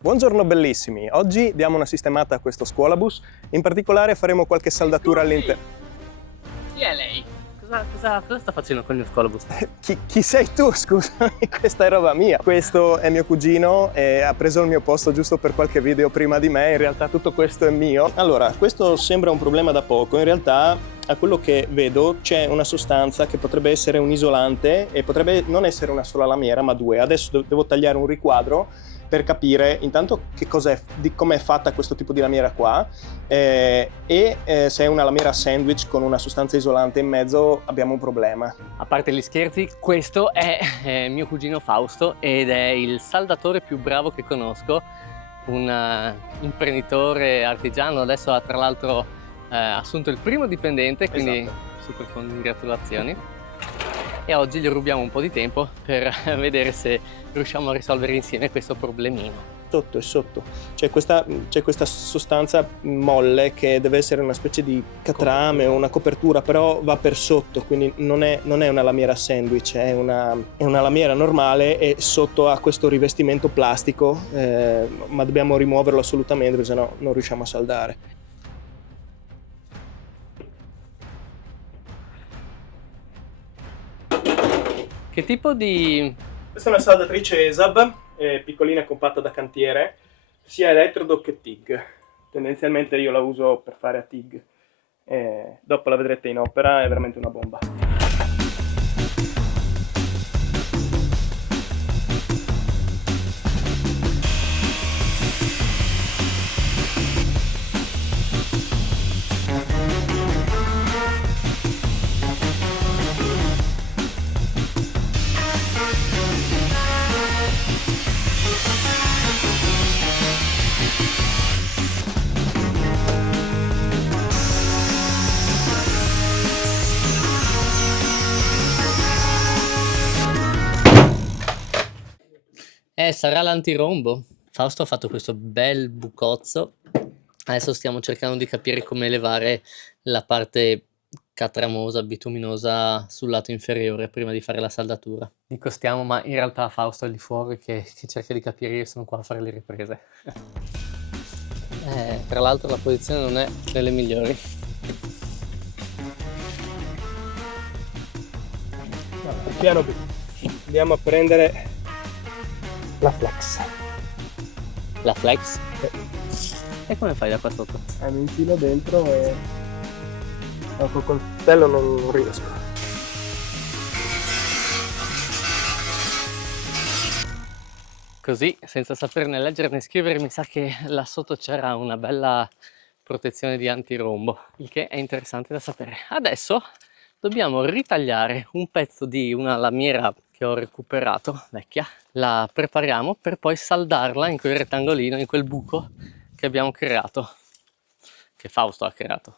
Buongiorno bellissimi, oggi diamo una sistemata a questo scuolabus, in particolare faremo qualche saldatura all'interno. Chi è lei? Cosa sta facendo con il mio scuolabus? Chi sei tu, scusami? Questa è roba mia. Questo è mio cugino e ha preso il mio posto giusto per qualche video prima di me, in realtà tutto questo è mio. Allora, questo sembra un problema da poco, in realtà a quello che vedo c'è una sostanza che potrebbe essere un isolante e potrebbe non essere una sola lamiera ma due. Adesso devo tagliare un riquadro per capire intanto che cos'è, di come è fatta questo tipo di lamiera qua se è una lamiera sandwich con una sostanza isolante in mezzo abbiamo un problema. A parte gli scherzi, questo è mio cugino Fausto ed è il saldatore più bravo che conosco, un imprenditore artigiano, adesso ha tra l'altro assunto il primo dipendente, quindi Esatto. super congratulazioni. E oggi gli rubiamo un po' di tempo per vedere se riusciamo a risolvere insieme questo problemino. Sotto e sotto c'è questa sostanza molle che deve essere una specie di catrame o una copertura, però va per sotto, quindi non è una lamiera sandwich, è una lamiera normale e sotto ha questo rivestimento plastico, ma dobbiamo rimuoverlo assolutamente perché sennò non riusciamo a saldare. Che tipo di... Questa è una saldatrice ESAB, piccolina e compatta da cantiere, sia elettrodo che TIG. Tendenzialmente io la uso per fare a TIG. Dopo la vedrete in opera, è veramente una bomba. sarà l'antirombo. Fausto ha fatto questo bel bucozzo. Adesso stiamo cercando di capire come levare la parte catramosa, bituminosa sul lato inferiore prima di fare la saldatura. Dico stiamo, ma in realtà Fausto è lì fuori che cerca di capire, io sono qua a fare le riprese. Tra l'altro la posizione non è delle migliori. Piano B. Andiamo a prendere la flex. La flex? E come fai da qua sotto? Mi infilo dentro e col coltello non riesco. Così, senza saperne leggere né scrivere, mi sa che là sotto c'era una bella protezione di antirombo, il che è interessante da sapere. Adesso dobbiamo ritagliare un pezzo di una lamiera che ho recuperato, vecchia, la prepariamo per poi saldarla in quel rettangolino, in quel buco che abbiamo creato, che Fausto ha creato.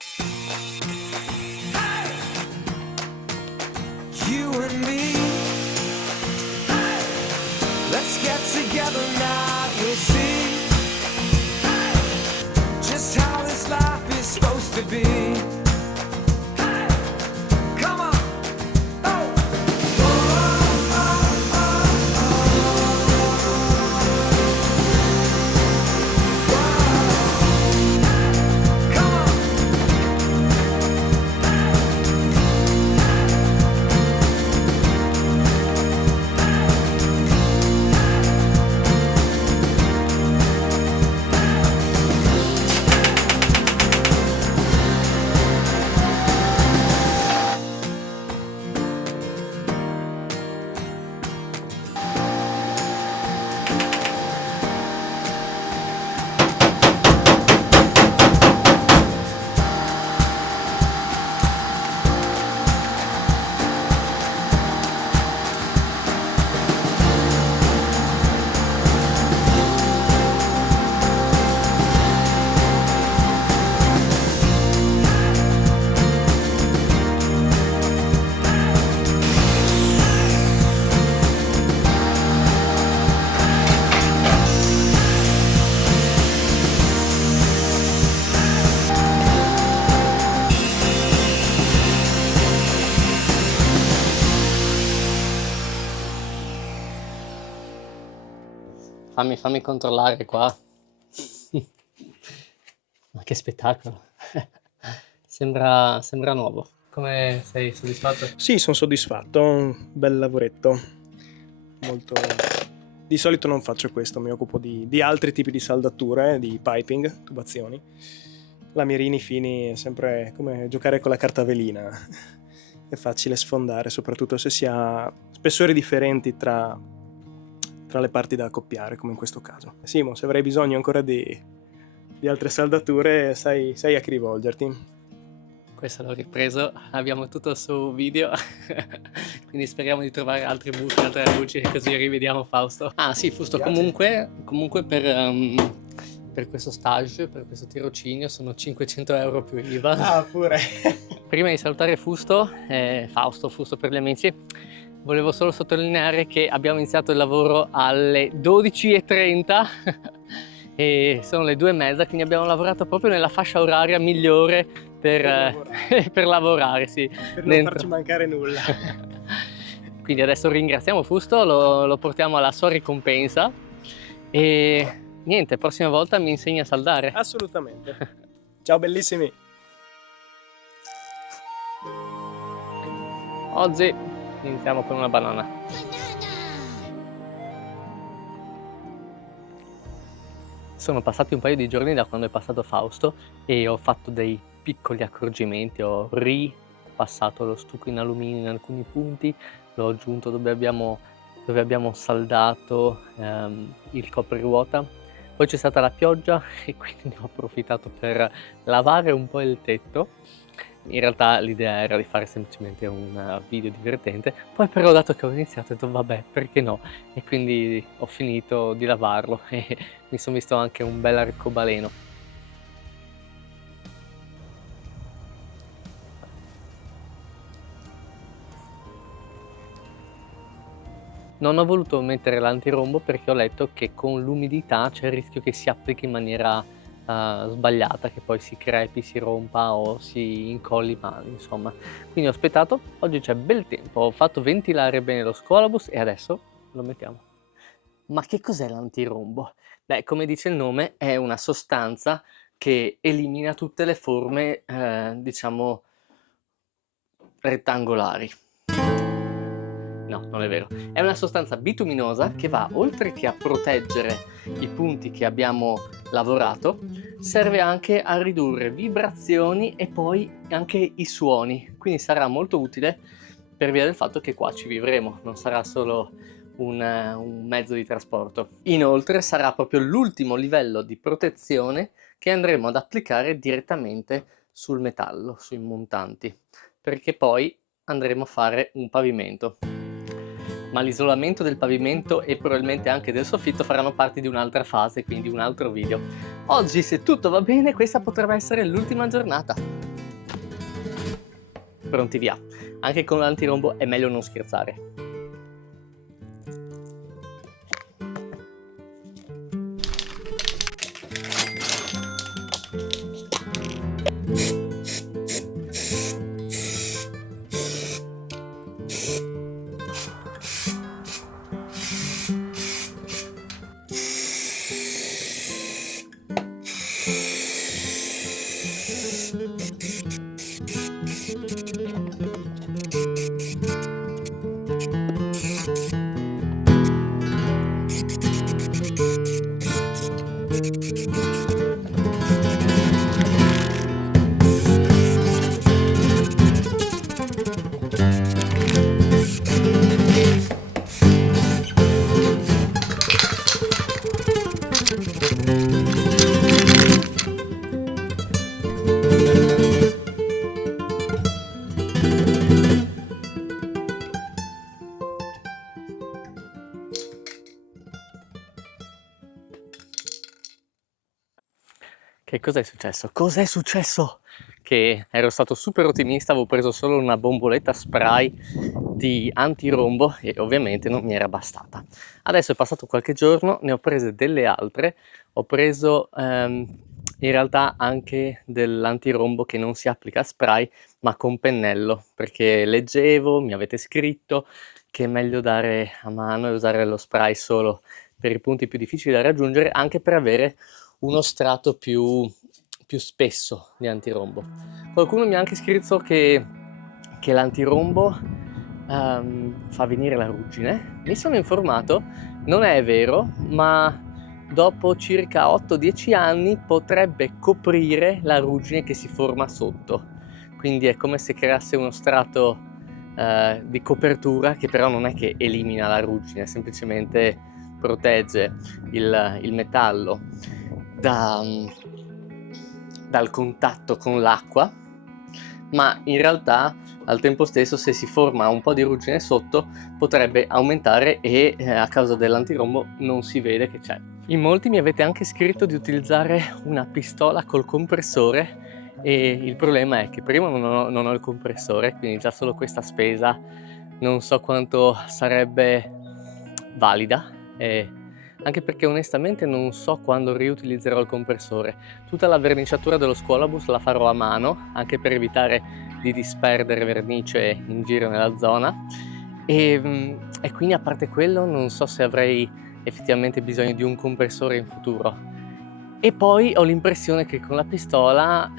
You and me, let's get together now, you'll see just how this life is supposed to be. Fammi controllare qua. Ma che spettacolo. Sembra nuovo. Come sei soddisfatto? Sì, sono soddisfatto, un bel lavoretto. Molto... Di solito non faccio questo, mi occupo di altri tipi di saldature, di piping, tubazioni. Lamieri fini è sempre come giocare con la carta velina. È facile sfondare, soprattutto se si ha spessori differenti tra le parti da accoppiare, come in questo caso. Simo, se avrai bisogno ancora di altre saldature, sai a chi rivolgerti. Questo l'ho ripreso, abbiamo tutto su video, quindi speriamo di trovare altri buchi, altre luci, così rivediamo Fausto. Ah sì, Fausto, comunque per questo stage, per questo tirocinio sono 500 euro più IVA. Ah, pure. Prima di salutare Fausto per gli amici, volevo solo sottolineare che abbiamo iniziato il lavoro alle 12:30 e sono le 2:30, quindi abbiamo lavorato proprio nella fascia oraria migliore per lavorare, sì. Per non farci mancare nulla. Quindi adesso ringraziamo Fausto, lo portiamo alla sua ricompensa e niente, prossima volta mi insegna a saldare. Assolutamente. Ciao bellissimi. Oggi iniziamo con una banana. Sono passati un paio di giorni da quando è passato Fausto e ho fatto dei piccoli accorgimenti, ho ripassato lo stucco in alluminio in alcuni punti, l'ho aggiunto dove abbiamo saldato il copriruota. Poi c'è stata la pioggia e quindi ne ho approfittato per lavare un po' il tetto. In realtà l'idea era di fare semplicemente un video divertente, poi però dato che ho iniziato ho detto vabbè, perché no? E quindi ho finito di lavarlo e mi sono visto anche un bel arcobaleno. Non ho voluto mettere l'antirombo perché ho letto che con l'umidità c'è il rischio che si applichi in maniera sbagliata, che poi si crepi, si rompa o si incolli male, insomma. Quindi ho aspettato, oggi c'è bel tempo, ho fatto ventilare bene lo scolabus e adesso lo mettiamo. Ma che cos'è l'antirombo? Beh, come dice il nome, è una sostanza che elimina tutte le forme, diciamo, rettangolari. No, non è vero. È una sostanza bituminosa che va, oltre che a proteggere i punti che abbiamo lavorato, serve anche a ridurre vibrazioni e poi anche i suoni. Quindi sarà molto utile per via del fatto che qua ci vivremo, non sarà solo un mezzo di trasporto. Inoltre sarà proprio l'ultimo livello di protezione che andremo ad applicare direttamente sul metallo, sui montanti, perché poi andremo a fare un pavimento. Ma l'isolamento del pavimento e probabilmente anche del soffitto faranno parte di un'altra fase, quindi un altro video. Oggi, se tutto va bene, questa potrebbe essere l'ultima giornata. Pronti via. Anche con l'antirombo è meglio non scherzare. Che cos'è successo? Cos'è successo? Che ero stato super ottimista, avevo preso solo una bomboletta spray di antirombo e ovviamente non mi era bastata. Adesso è passato qualche giorno, ne ho prese delle altre, ho preso in realtà anche dell'antirombo che non si applica a spray ma con pennello, perché leggevo, mi avete scritto che è meglio dare a mano e usare lo spray solo per i punti più difficili da raggiungere, anche per avere uno strato più spesso di antirombo. Qualcuno mi ha anche scritto che l'antirombo fa venire la ruggine. Mi sono informato, non è vero, ma dopo circa 8-10 anni potrebbe coprire la ruggine che si forma sotto. Quindi è come se creasse uno strato di copertura che però non è che elimina la ruggine, semplicemente protegge il metallo dal contatto con l'acqua, ma in realtà al tempo stesso, se si forma un po' di ruggine sotto, potrebbe aumentare e a causa dell'antirombo non si vede che c'è. In molti mi avete anche scritto di utilizzare una pistola col compressore e il problema è che prima non ho il compressore, quindi già solo questa spesa non so quanto sarebbe valida, anche perché onestamente non so quando riutilizzerò il compressore. Tutta la verniciatura dello scuolabus la farò a mano, anche per evitare di disperdere vernice in giro nella zona, e quindi a parte quello non so se avrei effettivamente bisogno di un compressore in futuro. E poi ho l'impressione che con la pistola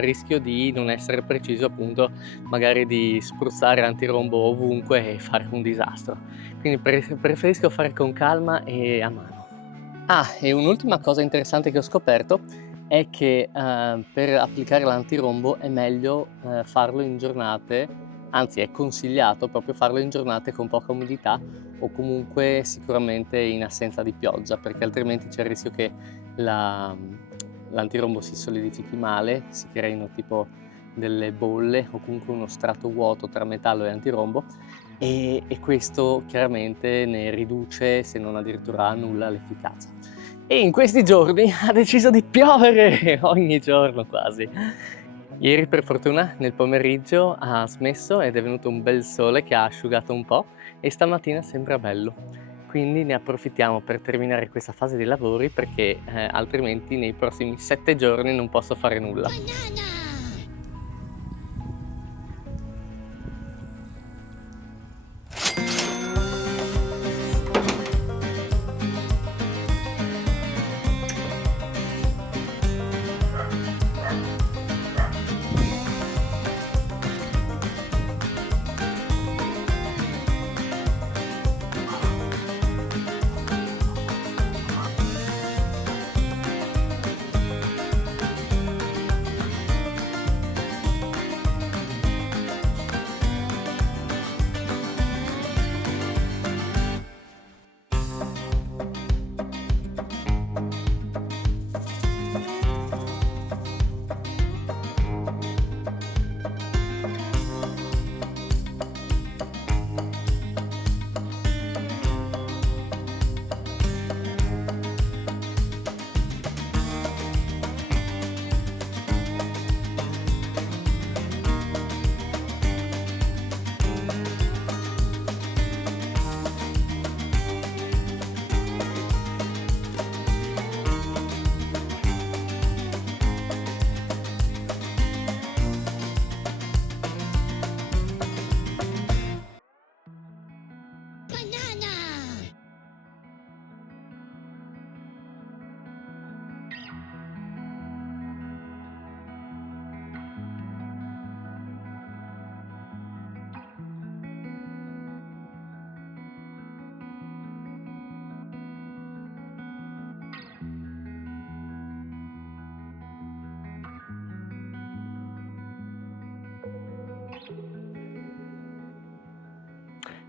rischio di non essere preciso, appunto, magari di spruzzare antirombo ovunque e fare un disastro. Quindi preferisco fare con calma e a mano. E un'ultima cosa interessante che ho scoperto è che per applicare l'antirombo è meglio farlo in giornate, anzi è consigliato proprio farlo in giornate con poca umidità o comunque sicuramente in assenza di pioggia, perché altrimenti c'è il rischio che l'antirombo si solidifichi male, si creino tipo delle bolle o comunque uno strato vuoto tra metallo e antirombo, e questo chiaramente ne riduce, se non addirittura annulla, l'efficacia. E in questi giorni ha deciso di piovere ogni giorno quasi. Ieri per fortuna nel pomeriggio ha smesso ed è venuto un bel sole che ha asciugato un po', e stamattina sembra bello. Quindi ne approfittiamo per terminare questa fase di lavori, perché altrimenti nei prossimi 7 giorni non posso fare nulla.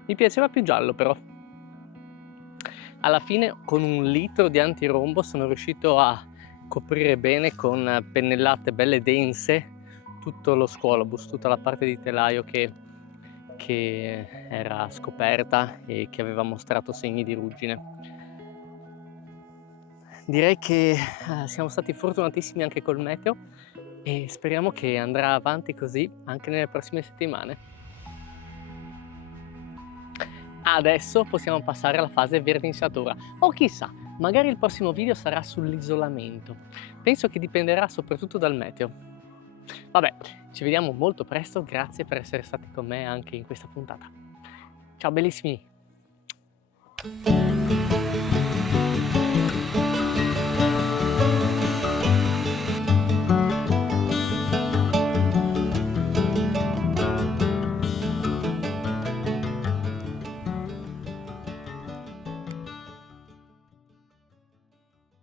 Mi piaceva più giallo però. Alla fine con 1 litro di antirombo sono riuscito a coprire bene con pennellate belle dense tutto lo scuolabus, tutta la parte di telaio che era scoperta e che aveva mostrato segni di ruggine. Direi che siamo stati fortunatissimi anche col meteo e speriamo che andrà avanti così anche nelle prossime settimane. Adesso possiamo passare alla fase verniciatura, o chissà, magari il prossimo video sarà sull'isolamento. Penso che dipenderà soprattutto dal meteo. Vabbè, ci vediamo molto presto, grazie per essere stati con me anche in questa puntata. Ciao bellissimi!